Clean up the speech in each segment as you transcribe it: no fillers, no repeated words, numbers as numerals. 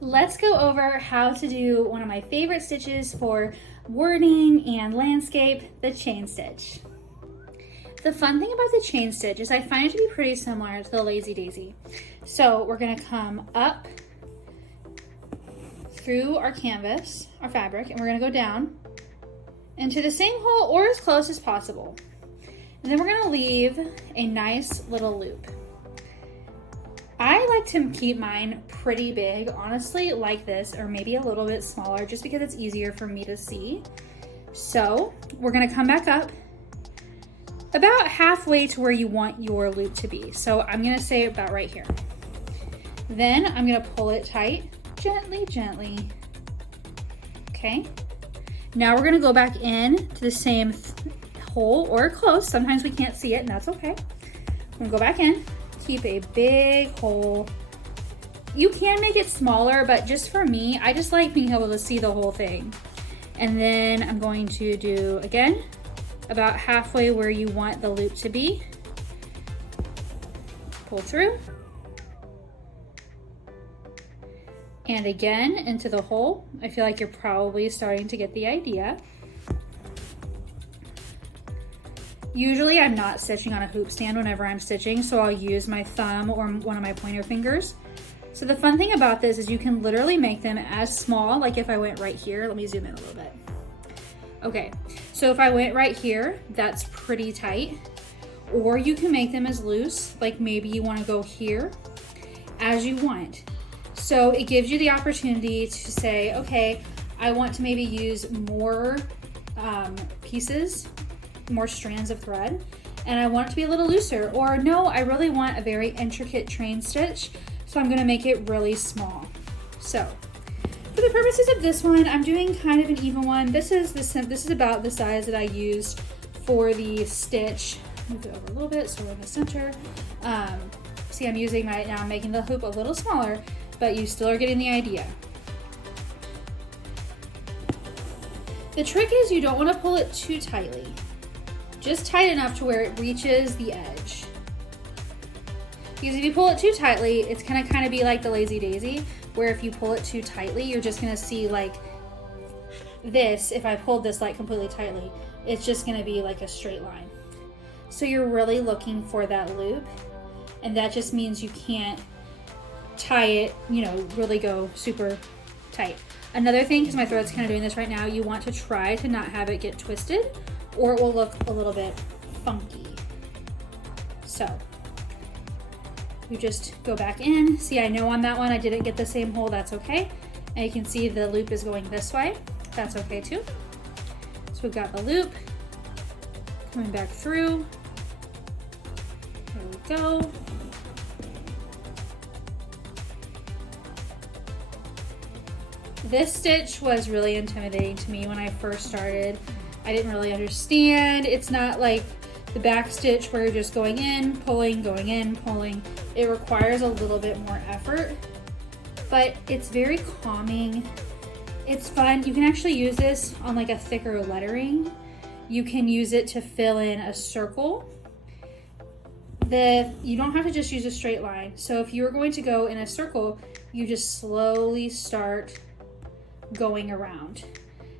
Let's go over how to do one of my favorite stitches for wording and landscape, the chain stitch. The fun thing about the chain stitch is I find it to be pretty similar to the lazy daisy. So we're gonna come up through our canvas, our fabric, and we're gonna go down into the same hole or as close as possible. And then we're gonna leave a nice little loop. I like to keep mine pretty big, honestly, like this, or maybe a little bit smaller, just because it's easier for me to see. So we're gonna come back up about halfway to where you want your loop to be. So I'm gonna say about right here. Then I'm gonna pull it tight, gently, gently. Okay. Now we're gonna go back in to the same hole or close. Sometimes we can't see it, and that's okay. I'm gonna go back in. Keep a big hole. You can make it smaller, but just for me, I just like being able to see the whole thing. And then I'm going to do, again, about halfway where you want the loop to be. Pull through. And again, into the hole. I feel like you're probably starting to get the idea. Usually I'm not stitching on a hoop stand whenever I'm stitching, so I'll use my thumb or one of my pointer fingers. So the fun thing about this is you can literally make them as small, like if I went right here, let me zoom in a little bit. Okay, so if I went right here, that's pretty tight. Or you can make them as loose, like maybe you wanna go here, as you want. So it gives you the opportunity to say, okay, I want to maybe use more pieces, more strands of thread, and I want it to be a little looser. Or no, I really want a very intricate train stitch, so I'm gonna make it really small. So for the purposes of this one, I'm doing kind of an even one. This is about the size that I used for the stitch. Move it over a little bit so we're in the center. See, I'm using now I'm making the hoop a little smaller, but you still are getting the idea. The trick is you don't want to pull it too tightly. Just tight enough to where it reaches the edge. Because if you pull it too tightly, it's gonna kind of be like the lazy daisy, where if you pull it too tightly, you're just gonna see like this. If I pulled this like completely tightly, it's just gonna be like a straight line. So you're really looking for that loop, and that just means you can't tie it, really go super tight. Another thing, because my thread's kind of doing this right now, you want to try to not have it get twisted, or it will look a little bit funky. So you just go back in. See, I know on that one I didn't get the same hole, that's okay. And you can see the loop is going this way. That's okay too. So we've got the loop coming back through. There we go. This stitch was really intimidating to me when I first started. I didn't really understand. It's not like the back stitch where you're just going in, pulling, going in, pulling. It requires a little bit more effort, but it's very calming. It's fun. You can actually use this on like a thicker lettering. You can use it to fill in a circle. You don't have to just use a straight line. So if you were going to go in a circle, you just slowly start going around.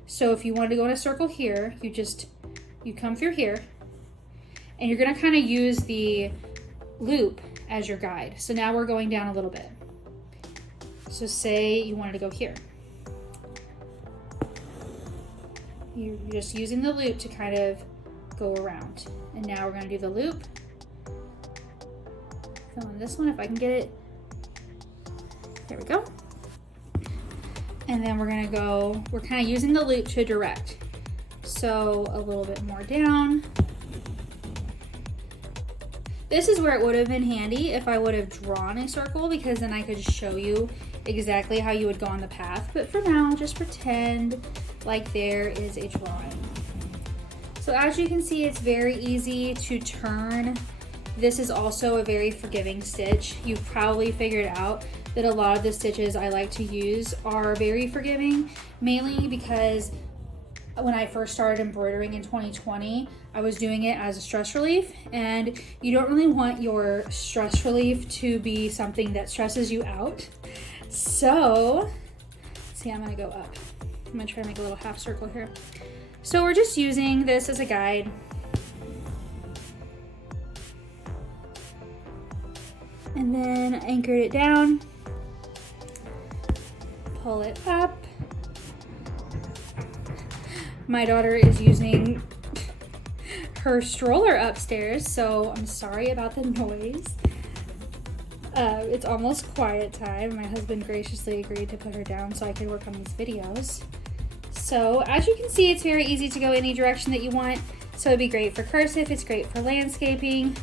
So if you wanted to go in a circle here, you come through here, and you're gonna kind of use the loop as your guide. So now we're going down a little bit. So say you wanted to go here. You're just using the loop to kind of go around. And now we're gonna do the loop. Fill in this one if I can get it. There we go. And then we're kind of using the loop to direct. So a little bit more down. This is where it would have been handy if I would have drawn a circle, because then I could show you exactly how you would go on the path. But for now, just pretend like there is a drawing. So as you can see, it's very easy to turn. This is also a very forgiving stitch. You've probably figured out that a lot of the stitches I like to use are very forgiving, mainly because when I first started embroidering in 2020, I was doing it as a stress relief, and you don't really want your stress relief to be something that stresses you out. So, see, I'm gonna go up. I'm gonna try to make a little half circle here. So we're just using this as a guide. And then anchored it down, pull it up. My daughter is using her stroller upstairs, so I'm sorry about the noise. It's almost quiet time. My husband graciously agreed to put her down so I could work on these videos. So as you can see, it's very easy to go any direction that you want. So it'd be great for cursive, it's great for landscaping,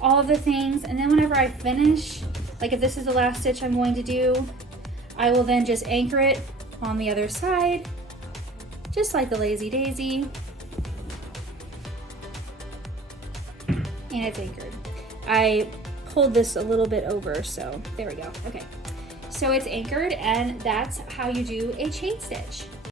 all of the things. And then whenever I finish, like if this is the last stitch I'm going to do, I will then just anchor it on the other side, just like the Lazy Daisy. And it's anchored. I pulled this a little bit over, so there we go. Okay, so it's anchored, and that's how you do a chain stitch.